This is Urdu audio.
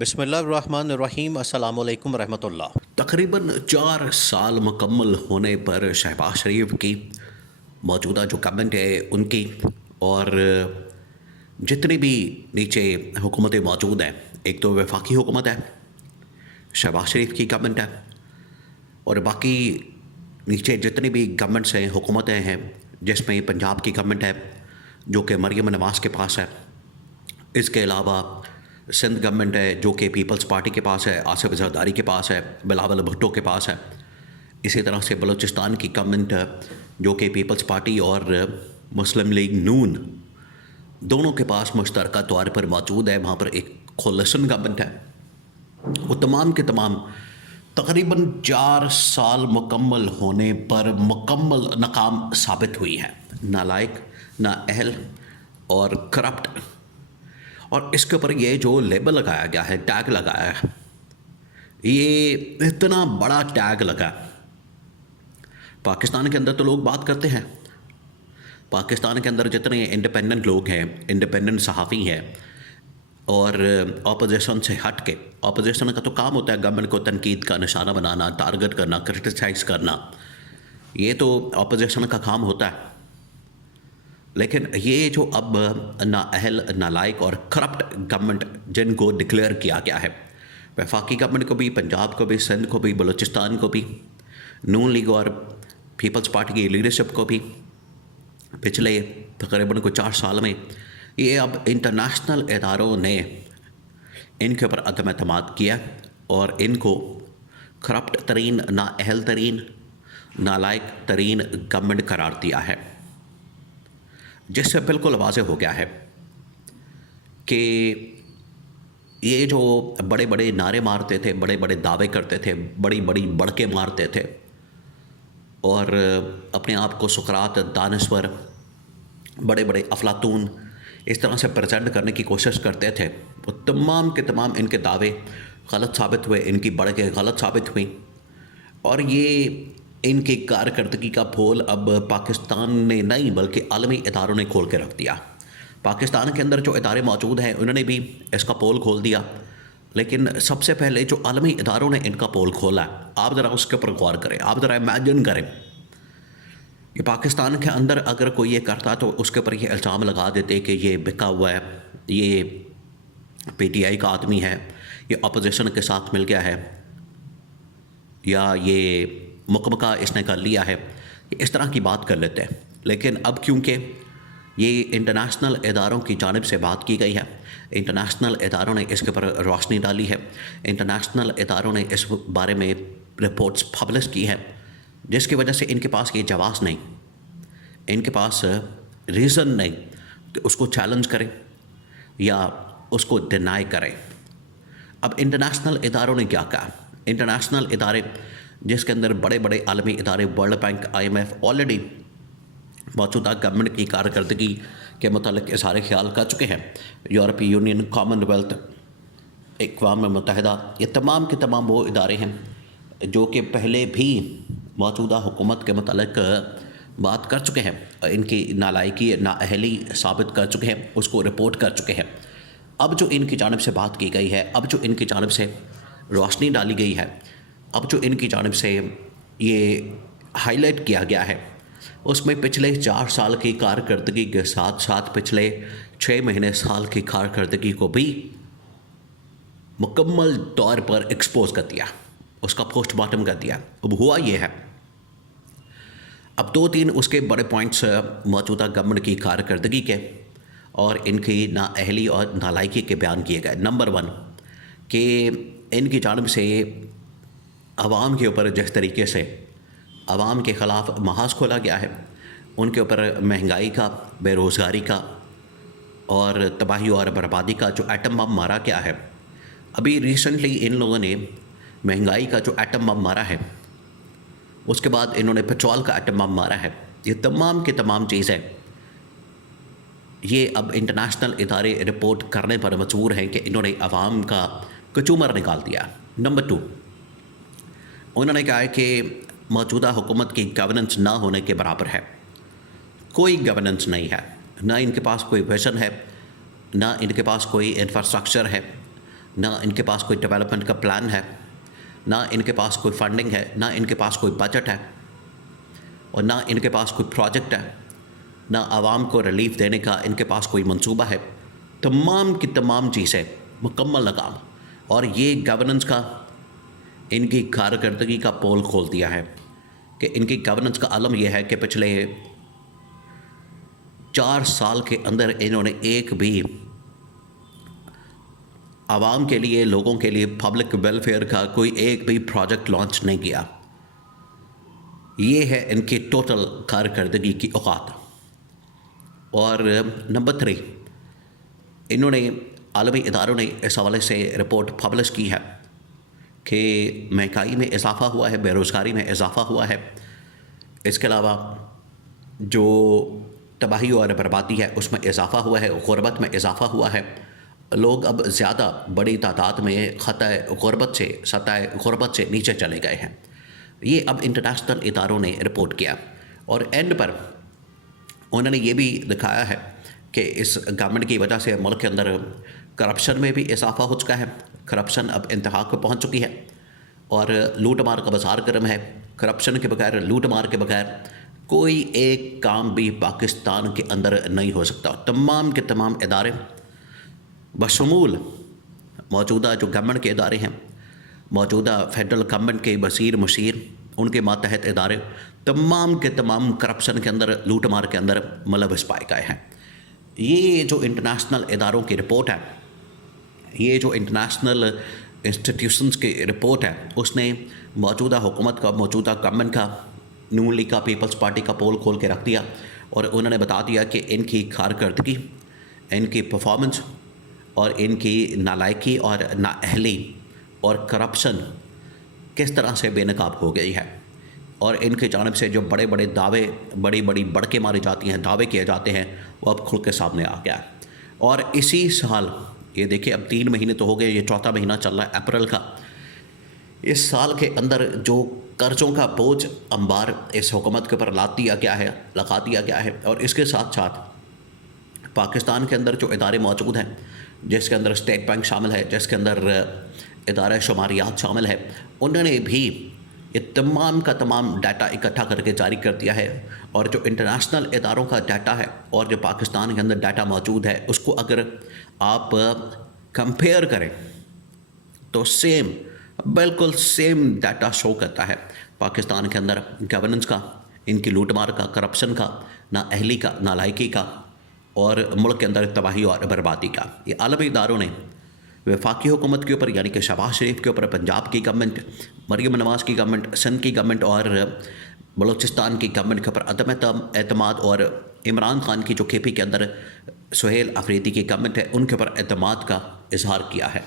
بسم اللہ الرحمن الرحیم، السلام علیکم ورحمۃ اللہ۔ تقریباً 4 سال مکمل ہونے پر شہباز شریف کی موجودہ جو گورنمنٹ ہے ان کی اور جتنی بھی نیچے حکومتیں موجود ہیں، ایک تو وفاقی حکومت ہے، شہباز شریف کی گورنمنٹ ہے، اور باقی نیچے جتنی بھی گورنمنٹس ہیں، حکومتیں ہیں، جس میں پنجاب کی گورنمنٹ ہے جو کہ مریم نواز کے پاس ہے، اس کے علاوہ سندھ گورنمنٹ ہے جو کہ پیپلز پارٹی کے پاس ہے، آصف زرداری کے پاس ہے، بلاول بھٹو کے پاس ہے، اسی طرح سے بلوچستان کی گورنمنٹ جو کہ پیپلز پارٹی اور مسلم لیگ نون دونوں کے پاس مشترکہ طور پر موجود ہے، وہاں پر ایک کولیشن گورنمنٹ ہے۔ وہ تمام کے تمام تقریباً 4 سال مکمل ہونے پر مکمل ناکام ثابت ہوئی ہے، نالائق، نااہل اور کرپٹ۔ اور اس کے اوپر یہ جو لیبل لگایا گیا ہے، ٹیگ لگایا ہے، یہ اتنا بڑا ٹیگ لگا۔ پاکستان کے اندر تو لوگ بات کرتے ہیں، پاکستان کے اندر جتنے انڈیپینڈنٹ لوگ ہیں، انڈیپینڈنٹ صحافی ہیں، اور اپوزیشن سے ہٹ کے، اپوزیشن کا تو کام ہوتا ہے گورنمنٹ کو تنقید کا نشانہ بنانا، ٹارگٹ کرنا، کرٹیسائز کرنا، یہ تو اپوزیشن کا کام ہوتا ہے۔ لیکن یہ جو اب نااہل، نالائق اور کرپٹ گورنمنٹ جن کو ڈکلیئر کیا گیا ہے، وفاقی گورنمنٹ کو بھی، پنجاب کو بھی، سندھ کو بھی، بلوچستان کو بھی، نون لیگ اور پیپلز پارٹی کی لیڈرشپ کو بھی، پچھلے تقریباً 4 سال میں یہ اب انٹرنیشنل اداروں نے ان کے اوپر عدم اعتماد کیا اور ان کو کرپٹ ترین، نااہل ترین، نالائق ترین گورنمنٹ قرار دیا ہے، جس سے بالکل واضح ہو گیا ہے کہ یہ جو بڑے بڑے نعرے مارتے تھے، بڑے بڑے دعوے کرتے تھے، بڑی بڑی بڑکیں مارتے تھے اور اپنے آپ کو سقراط، دانشور، بڑے بڑے افلاطون اس طرح سے پریزنٹ کرنے کی کوشش کرتے تھے، وہ تمام کے تمام ان کے دعوے غلط ثابت ہوئے، ان کی بڑکیں غلط ثابت ہوئیں، اور یہ ان کی کارکردگی کا پھول اب پاکستان نے نہیں بلکہ عالمی اداروں نے کھول کے رکھ دیا۔ پاکستان کے اندر جو ادارے موجود ہیں انہوں نے بھی اس کا پول کھول دیا، لیکن سب سے پہلے جو عالمی اداروں نے ان کا پول کھولا ہے، آپ ذرا اس کے اوپر غور کریں، آپ ذرا امیجن کریں کہ پاکستان کے اندر اگر کوئی یہ کرتا تو اس کے اوپر یہ الزام لگا دیتے کہ یہ بکا ہوا ہے، یہ پی ٹی آئی کا آدمی ہے، یہ اپوزیشن کے ساتھ مل گیا ہے، یا یہ مکمکہ اس نے کر لیا ہے، اس طرح کی بات کر لیتے ہیں۔ لیکن اب کیونکہ یہ انٹرنیشنل اداروں کی جانب سے بات کی گئی ہے، انٹرنیشنل اداروں نے اس کے اوپر روشنی ڈالی ہے، انٹرنیشنل اداروں نے اس بارے میں رپورٹس پبلش کی ہے، جس کی وجہ سے ان کے پاس یہ جواز نہیں، ان کے پاس ریزن نہیں کہ اس کو چیلنج کریں یا اس کو ڈینائی کریں۔ اب انٹرنیشنل اداروں نے کیا کہا؟ انٹرنیشنل ادارے جس کے اندر بڑے بڑے عالمی ادارے، world bank, I M F already موجودہ گورنمنٹ کی کارکردگی کے متعلق اظہار خیال کر چکے ہیں، یورپی یونین، کامن ویلتھ، اقوام متحدہ، یہ تمام کے تمام وہ ادارے ہیں جو کہ پہلے بھی موجودہ حکومت کے متعلق بات کر چکے ہیں، ان کی نالائقی، نااہلی ثابت کر چکے ہیں، اس کو رپورٹ کر چکے ہیں۔ اب جو ان کی جانب سے بات کی گئی ہے، اب جو ان کی جانب سے روشنی ڈالی گئی ہے، اب جو ان کی جانب سے یہ ہائی لائٹ کیا گیا ہے، اس میں پچھلے 4 سال کی کارکردگی کے ساتھ ساتھ پچھلے 6 مہینے سال کی کارکردگی کو بھی مکمل طور پر ایکسپوز کر دیا، اس کا پوسٹ مارٹم کر دیا۔ اب ہوا یہ ہے، اب 2-3 اس کے بڑے پوائنٹس موجودہ گورنمنٹ کی کارکردگی کے اور ان کی نااہلی اور نالائقی کے بیان کیے گئے۔ نمبر 1 کہ ان کی جانب سے عوام کے اوپر جس طریقے سے عوام کے خلاف محاذ کھولا گیا ہے، ان کے اوپر مہنگائی کا، بے روزگاری کا اور تباہی اور بربادی کا جو ایٹم بم مارا گیا ہے، ابھی ریسنٹلی ان لوگوں نے مہنگائی کا جو ایٹم بم مارا ہے، اس کے بعد انہوں نے پیٹرول کا ایٹم بم مارا ہے، یہ تمام کی تمام چیزیں یہ اب انٹرنیشنل ادارے رپورٹ کرنے پر مجبور ہیں کہ انہوں نے عوام کا کچومر نکال دیا۔ نمبر 2 انہوں نے کہا ہے کہ موجودہ حکومت کی گورننس نہ ہونے کے برابر ہے، کوئی گورننس نہیں ہے، نہ ان کے پاس کوئی ویژن ہے، نہ ان کے پاس کوئی انفراسٹرکچر ہے، نہ ان کے پاس کوئی ڈیولپمنٹ کا پلان ہے، نہ ان کے پاس کوئی فنڈنگ ہے، نہ ان کے پاس کوئی بجٹ ہے، اور نہ ان کے پاس کوئی پروجیکٹ ہے، نہ عوام کو ریلیف دینے کا ان کے پاس کوئی منصوبہ ہے۔ تمام کی تمام چیزیں مکمل ناکام، اور یہ گورننس کا ان کی کارکردگی کا پول کھول دیا ہے کہ ان کی گورننس کا عالم یہ ہے کہ پچھلے 4 سال کے اندر انہوں نے ایک بھی عوام کے لیے، لوگوں کے لیے پبلک ویلفیئر کا کوئی ایک بھی پروجیکٹ لانچ نہیں کیا۔ یہ ہے ان کی ٹوٹل کارکردگی کی اوقات۔ اور نمبر 3، انہوں نے عالمی اداروں نے اس حوالے سے رپورٹ پبلش کی ہے کہ مہنگائی میں اضافہ ہوا ہے، بے روزگاری میں اضافہ ہوا ہے، اس کے علاوہ جو تباہی اور بربادی ہے اس میں اضافہ ہوا ہے، غربت میں اضافہ ہوا ہے۔ لوگ اب زیادہ بڑی تعداد میں سطح غربت سے نیچے چلے گئے ہیں۔ یہ اب انٹرنیشنل اداروں نے رپورٹ کیا، اور اینڈ پر انہوں نے یہ بھی دکھایا ہے کہ اس گورنمنٹ کی وجہ سے ملک کے اندر کرپشن میں بھی اضافہ ہو چکا ہے۔ کرپشن اب انتہا کو پہنچ چکی ہے، اور لوٹ مار کا بازار گرم ہے۔ کرپشن کے بغیر، لوٹ مار کے بغیر کوئی ایک کام بھی پاکستان کے اندر نہیں ہو سکتا۔ تمام کے تمام ادارے بشمول موجودہ جو گورنمنٹ کے ادارے ہیں، موجودہ فیڈرل گورنمنٹ کے وزیر مشیر، ان کے ماتحت ادارے، تمام کے تمام کرپشن کے اندر، لوٹ مار کے اندر ملوث پائے گئے ہیں۔ یہ جو انٹرنیشنل اداروں کی رپورٹ ہے، یہ جو انٹرنیشنل انسٹیٹیوشنز کی رپورٹ ہے، اس نے موجودہ حکومت کا، موجودہ گورنمنٹ کا، نون لیگ کا، پیپلز پارٹی کا پول کھول کے رکھ دیا، اور انہوں نے بتا دیا کہ ان کی کارکردگی، ان کی پرفارمنس، اور ان کی نالائکی اور نااہلی اور کرپشن کس طرح سے بے نقاب ہو گئی ہے۔ اور ان کی جانب سے جو بڑے بڑے دعوے، بڑی بڑی بڑکیں ماری جاتی ہیں، دعوے کیے جاتے ہیں، وہ اب کھل کے سامنے آ گیا ہے۔ اور اسی سال، یہ دیکھیں اب 3 مہینے تو ہو گئے، یہ 4تھا مہینہ چل رہا ہے اپریل کا، اس سال کے اندر جو قرضوں کا بوجھ انبار اس حکومت کے اوپر لگا دیا گیا ہے، اور اس کے ساتھ ساتھ پاکستان کے اندر جو ادارے موجود ہیں، جس کے اندر اسٹیٹ بینک شامل ہے، جس کے اندر ادارہ شماریات شامل ہے، انہوں نے بھی یہ تمام کا تمام ڈیٹا اکٹھا کر کے جاری کر دیا ہے۔ اور جو انٹرنیشنل اداروں کا ڈیٹا ہے اور جو پاکستان کے اندر ڈیٹا موجود ہے، اس کو اگر آپ کمپیئر کریں تو بالکل سیم ڈیٹا شو کرتا ہے پاکستان کے اندر گورننس کا، ان کی لوٹ مار کا، کرپشن کا، نااہلی کا، نالائکی کا، اور ملک کے اندر تباہی اور بربادی کا۔ یہ عالمی اداروں نے وفاقی حکومت کے اوپر، یعنی کہ شہباز شریف کے اوپر، پنجاب کی گورنمنٹ، مریم نواز کی گورنمنٹ، سندھ کی گورنمنٹ اور بلوچستان کی گورنمنٹ کے اوپر عدم اعتماد، اور عمران خان کی جو کے پی کے اندر سہیل افریدی کی گورنمنٹ ہے، ان کے اوپر اعتماد کا اظہار کیا ہے۔